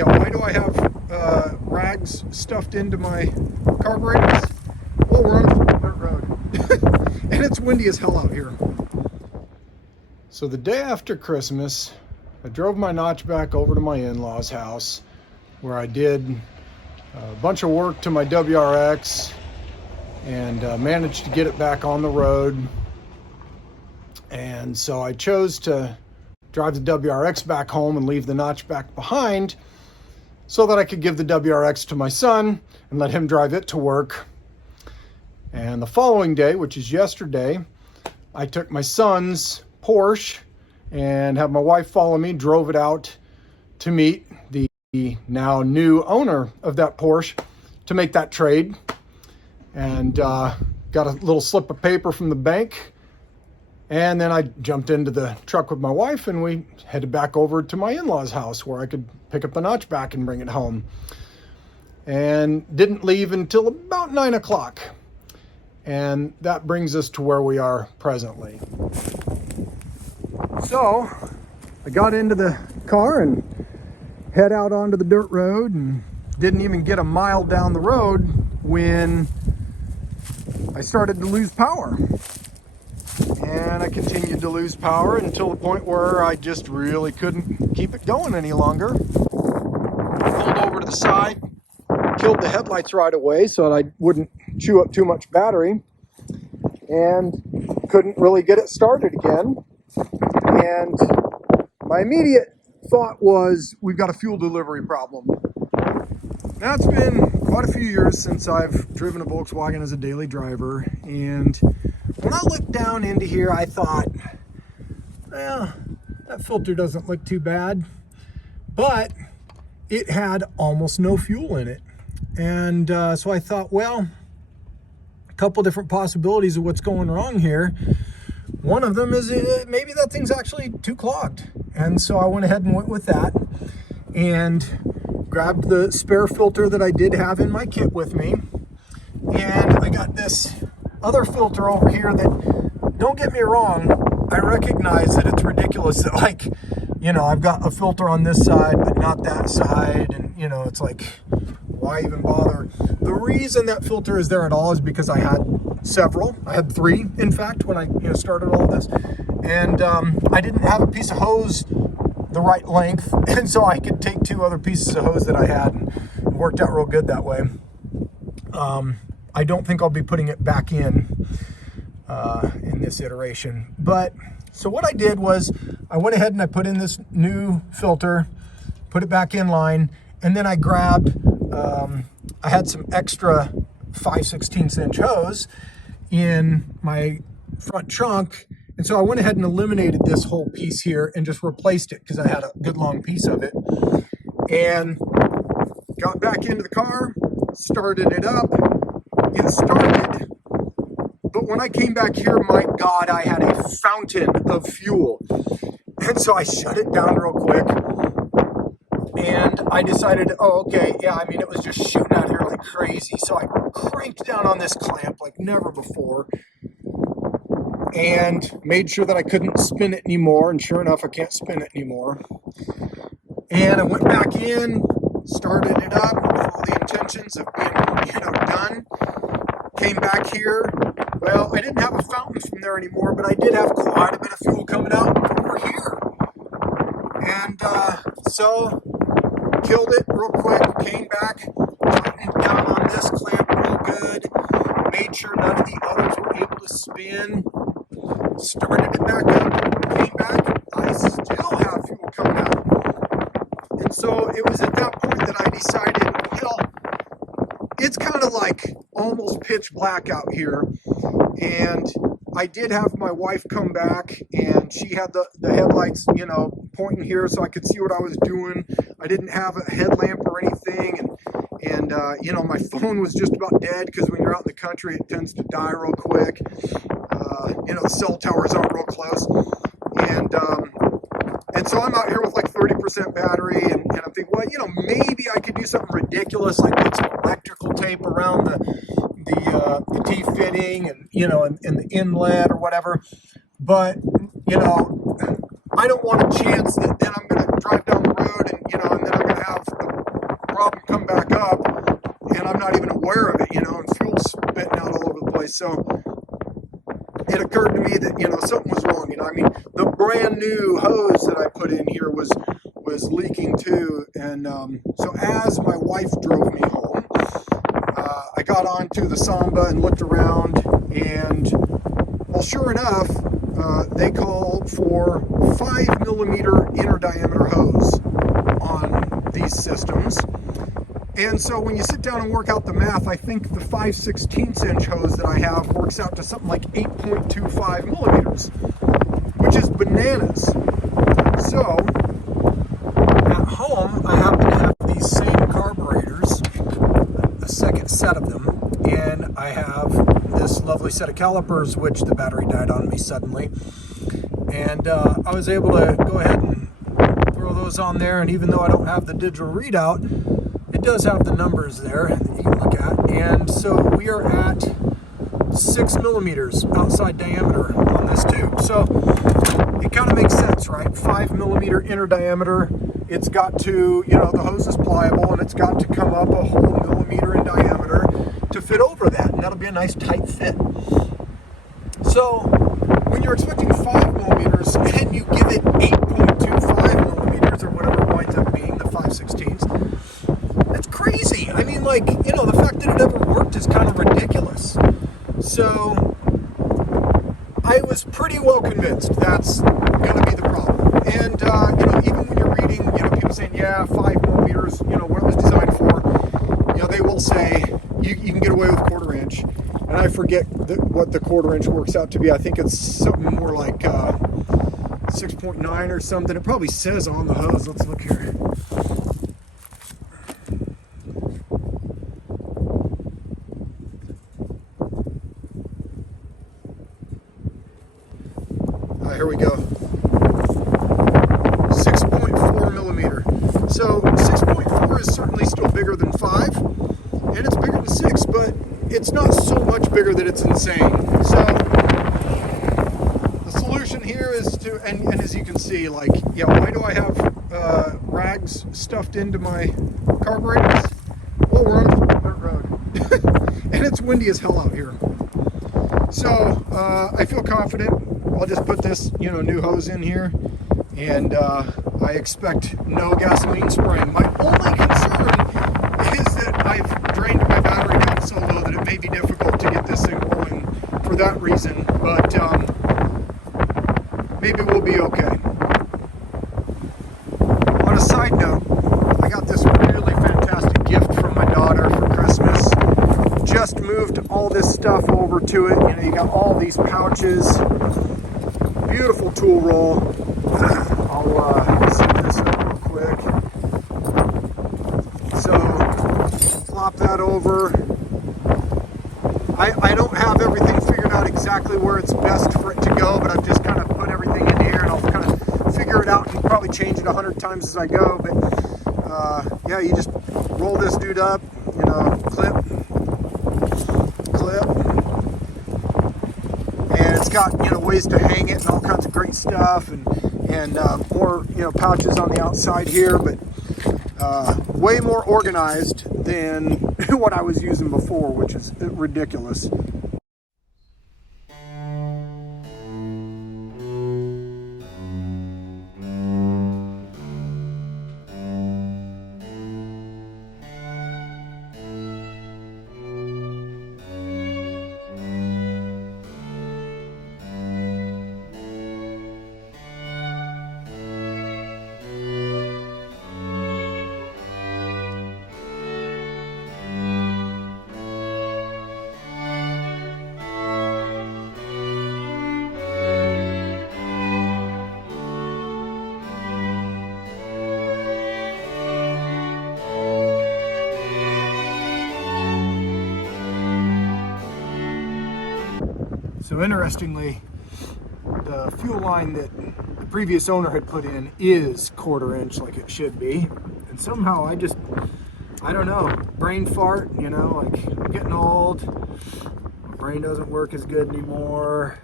Yeah, why do I have rags stuffed into my carburetors? Well, we're on a dirt road. And it's windy as hell out here. So the day after Christmas, I drove my notchback over to my in-laws' house where I did a bunch of work to my WRX and managed to get it back on the road. And so I chose to drive the WRX back home and leave the notchback behind so that I could give the WRX to my son and let him drive it to work. And the following day, which is yesterday, I took my son's Porsche and had my wife follow me, drove it out to meet the now new owner of that Porsche to make that trade. And got a little slip of paper from the bank. And then I jumped into the truck with my wife and we headed back over to my in-laws' house where I could pick up the notchback and bring it home. And didn't leave until about 9 o'clock. And that brings us to where we are presently. So I got into the car and head out onto the dirt road and didn't even get a mile down the road when I started to lose power. And I continued to lose power until the point where I just really couldn't keep it going any longer. Pulled over to the side, killed the headlights right away so that I wouldn't chew up too much battery, and couldn't really get it started again. And my immediate thought was, we've got a fuel delivery problem. Now it's been quite a few years since I've driven a Volkswagen as a daily driver, and when I looked down into here, I thought, well, that filter doesn't look too bad, but it had almost no fuel in it. And so I thought, well, a couple different possibilities of what's going wrong here. One of them is maybe that thing's actually too clogged. And so I went ahead and went with that and grabbed the spare filter that I did have in my kit with me. And I got this other filter over here that, don't get me wrong, I recognize that it's ridiculous that, like, you know, I've got a filter on this side but not that side, and you know, it's like, why even bother? The reason that filter is there at all is because I had several. I had 3, in fact, when I started all this, and I didn't have a piece of hose the right length, and so I could take 2 other pieces of hose that I had, and it worked out real good that way. I don't think I'll be putting it back in this iteration. But so what I did was I went ahead and I put in this new filter, put it back in line, and then I grabbed, I had some extra 5/16 inch hose in my front trunk. And so I went ahead and eliminated this whole piece here and just replaced it because I had a good long piece of it. And got back into the car, started it up. It started, but when I came back here, my God, I had a fountain of fuel. And so I shut it down real quick, and I decided, oh, okay, yeah, I mean, it was just shooting out here like crazy. So I cranked down on this clamp like never before and made sure that I couldn't spin it anymore. And sure enough, I can't spin it anymore. And I went back in, started it up with all the intentions of being, done. Came back here. Well, I didn't have a fountain from there anymore, but I did have quite a bit of fuel coming out over here. And so killed it real quick, came back, tightened down on this clamp real good, made sure none of the others were able to spin, started it back up, came back, I still have fuel coming out. And so it was at that point that I decided, it's kind of like almost pitch black out here, and I did have my wife come back, and she had the headlights, pointing here so I could see what I was doing. I didn't have a headlamp or anything, and my phone was just about dead because when you're out in the country, it tends to die real quick. The cell towers aren't real close, and so I'm out here with like 30% battery, and I'm thinking, well, maybe I could do something ridiculous like put some electrical tape around the T-fitting and the inlet or whatever. But I don't want a chance that then I'm going to drive down the road and then I'm going to have the problem come back up and I'm not even aware of it, you know, and fuel's spitting out all over the place. So it occurred to me that, you know, something was wrong. You know, I mean, the brand new hose that I put in here was leaking too. And so as my wife drove me home, I got onto the Samba and looked around, and well, sure enough, they call for 5mm inner diameter hose on these systems. And so when you sit down and work out the math, I think the 5/16 inch hose that I have works out to something like 8.25mm, which is bananas. So at home, I happen to have these same carburetors, a second set of them, and I have this lovely set of calipers, which the battery died on me suddenly. And I was able to go ahead and throw those on there, and even though I don't have the digital readout, it does have the numbers there that you can look at. And so we are at 6mm outside diameter on this tube. So it kind of makes sense, right? 5mm inner diameter. It's got to, you know, the hose is pliable, and it's got to come up a whole millimeter in diameter to fit over that, and that'll be a nice tight fit. So when you're expecting 5mm and you give it 8.25mm or whatever it winds up being, the 5/16, that's crazy. I mean, like, you know, the fact that it ever worked is kind of ridiculous. So I was pretty well convinced that's going to be the problem. And, you know, even when you're reading, you know, people saying, yeah, 5mm, you know, what it was designed for, you know, they will say you can get away with 1/4 inch. And I forget what the 1/4 inch works out to be. I think it's something more like 6.9 or something. It probably says on the hose. Let's look here. Here we go. 6.4mm. So 6.4 is certainly still bigger than 5, and it's bigger than 6, but it's not so much bigger that it's insane. So the solution here is to, and as you can see, like, yeah, why do I have rags stuffed into my carburetors? Well, we're on a dirt road, and it's windy as hell out here. So I feel confident. I'll just put this, you know, new hose in here, and I expect no gasoline spraying. My only concern is that I've drained my battery down so low that it may be difficult to get this thing rolling for that reason, but maybe we'll be okay. On a side note, I got this really fantastic gift from my daughter for Christmas. Just moved all this stuff over to it. You know, you got all these pouches. Beautiful tool roll. I'll set this up real quick. So, flop that over. I don't have everything figured out exactly where it's best for it to go, but I've just kind of put everything in here, and I'll kind of figure it out and probably change it 100 times as I go. But yeah, you just roll this dude up, you know, clip. It's got, you know, ways to hang it and all kinds of great stuff, and more, you know, pouches on the outside here, but way more organized than what I was using before, which is ridiculous. So interestingly, the fuel line that the previous owner had put in is 1/4 inch like it should be. And somehow I don't know, brain fart, you know, like I'm getting old, my brain doesn't work as good anymore.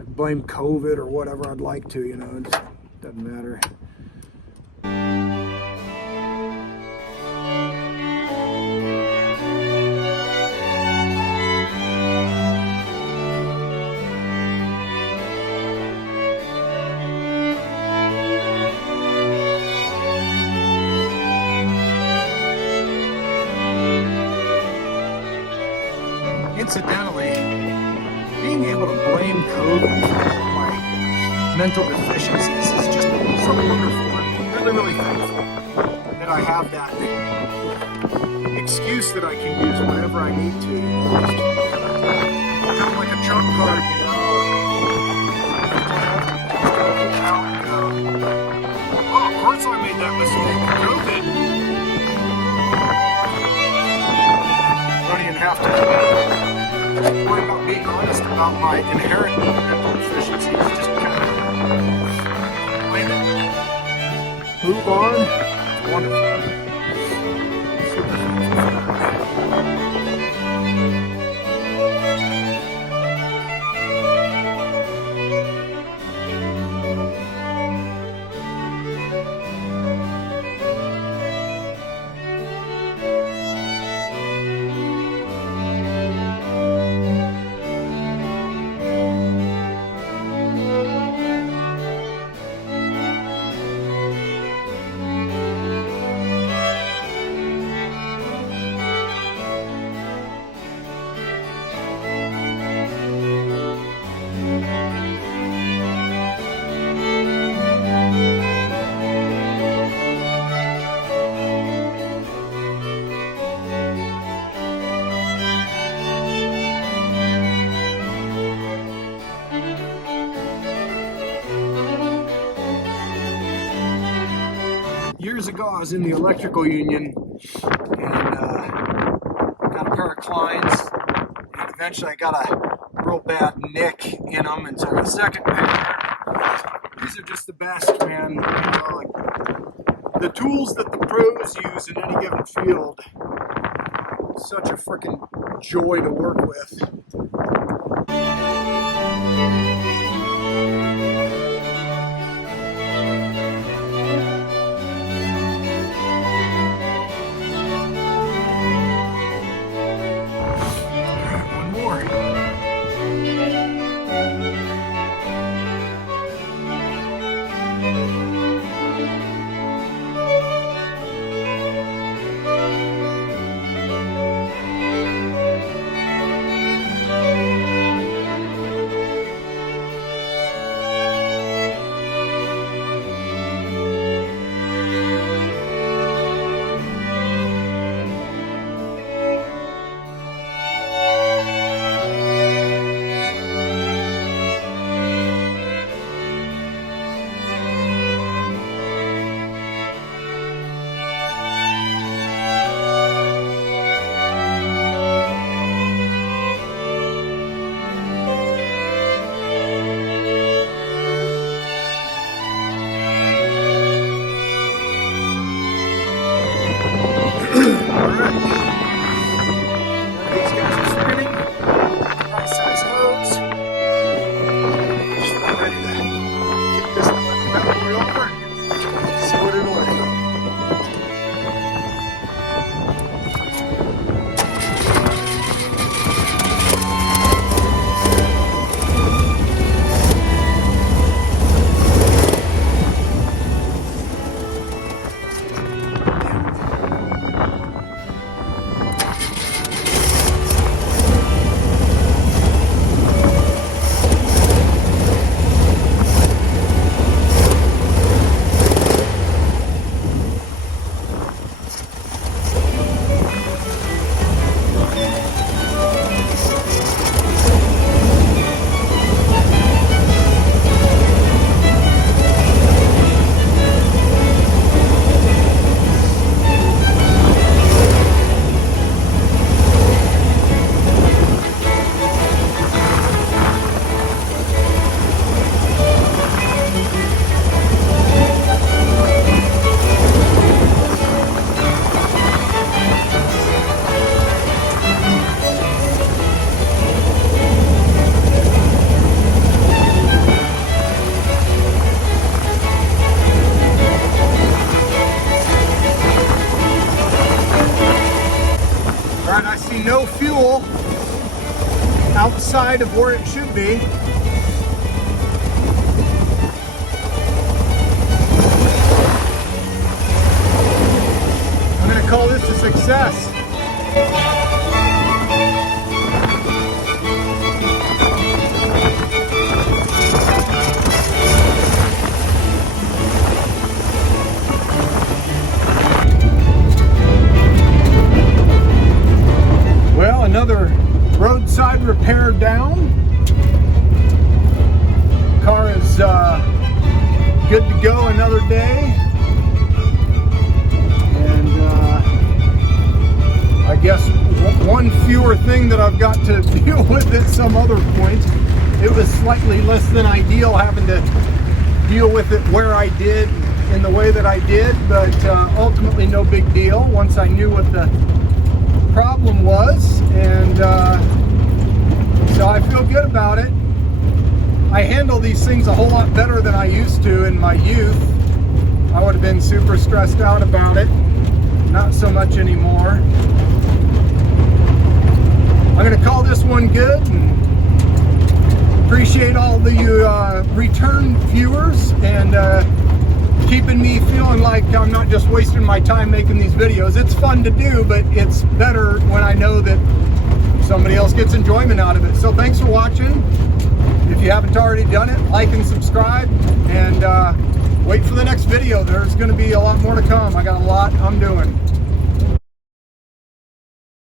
I blame COVID or whatever I'd like to, you know, it just doesn't matter. Coincidentally, being able to blame COVID for my mental deficiencies is just so wonderful. I'm really, really thankful that I have that excuse that I can use whenever I need to. Kind of like a trump card, you know. Oh, of course I made that mistake. COVID. I don't even have to worry about being honest about my inherent mental deficiencies. Just kind of blame it, move on. It's wonderful. Years ago, I was in the electrical union and got a pair of clients, and eventually I got a real bad nick in them, and so the second pair, these are just the best, man. You know, like the tools that the pros use in any given field, such a freaking joy to work with. No fuel outside of where it should be. I'm going to call this a success. thing that I've got to deal with at some other point. It was slightly less than ideal having to deal with it where I did, in the way that I did, but ultimately no big deal once I knew what the problem was, and so I feel good about it. I handle these things a whole lot better than I used to in my youth. I would have been super stressed out about it. Not so much anymore. I'm going to call this one good, and appreciate all the return viewers and keeping me feeling like I'm not just wasting my time making these videos. It's fun to do, but it's better when I know that somebody else gets enjoyment out of it. So thanks for watching. If you haven't already done it, like and subscribe, and wait for the next video. There's going to be a lot more to come. I got a lot I'm doing.